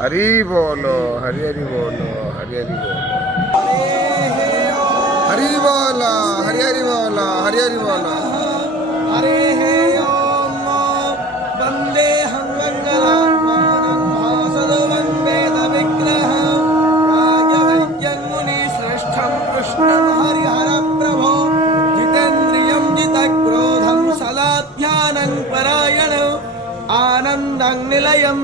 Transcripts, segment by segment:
हरि बोलो, हरि हरि बोलो, हरि हरि बोलो, हरि बोलो, हरि हरि बोलो, हरि हरि बोलो। हरे हे ओम वंदे हम मंगलात्मानं वासुदेवं वेद विग्रहं राजवैद्यं मुनि श्रेष्ठं कृष्णं हरिहर प्रभो जितेन्द्रियं जितक्रोधं सलाध्यानं परायणं आनन्दं निलयं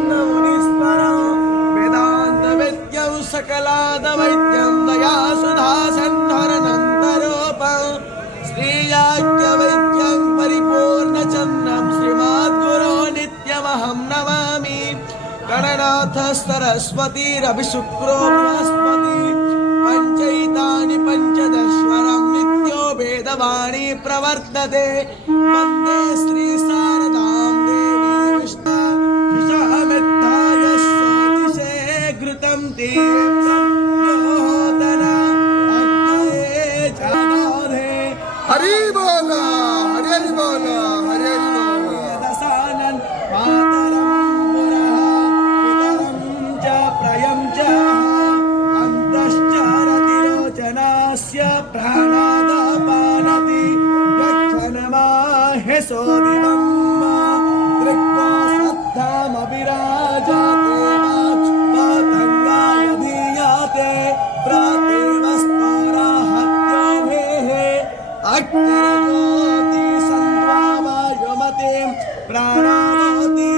योगानन्दमुनीश्वरं वेदान्तवेद्यं सकलादवैद्यं दयासुधासन्धरनन्तरूपं श्रीयाज्ञवैद्यं परिपूर्णचन्द्रं श्रीमद्गुरो नित्यमहं नमामि गणनाथ सरस्वतीरभिशुक्रो बृहस्पति पञ्चैतानि पञ्चदश्वरं नित्यो वेदवाणी प्रवर्तते वन्दे श्रीशारदां देवी विष्णु विशामित्ताय स्वतिशे घृतं तीर्थं योतना अग्नये जनाधे हरि बोलो, हरि हरि बोलो, हरि हरि बोलो। दसानन् मातरं पुरः पितरं च प्रयं च अन्तश्च रतिरोचनास्य प्राणादापानति यक्षनमाहे सोदिवं दृक्त्वा श्रद्धामभिराजाते वाक्पतङ्गाय धीयाते प्रतिमस्तोराहत्योभिः अग्निर्ज्योति सन्त्वावायुमतिं प्राणावतीं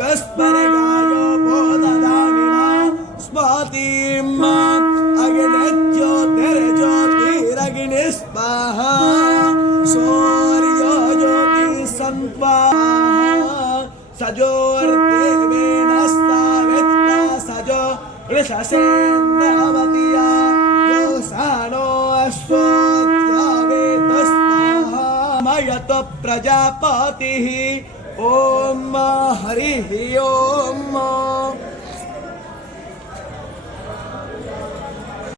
स्वर्गागस्वर्गायो बोधदामि स्वातिं अग्निज्योतिर्ज्योतिरग्निस्वाहा सौर्यो ज्योति सन्त्वा सजोर्देवेन सावित्रा सजो ऋषसेन्द्रावत्या योसानो अश्वत्थावेतस्वाहा मयत प्रजापतिः ॐ हरिः ॐ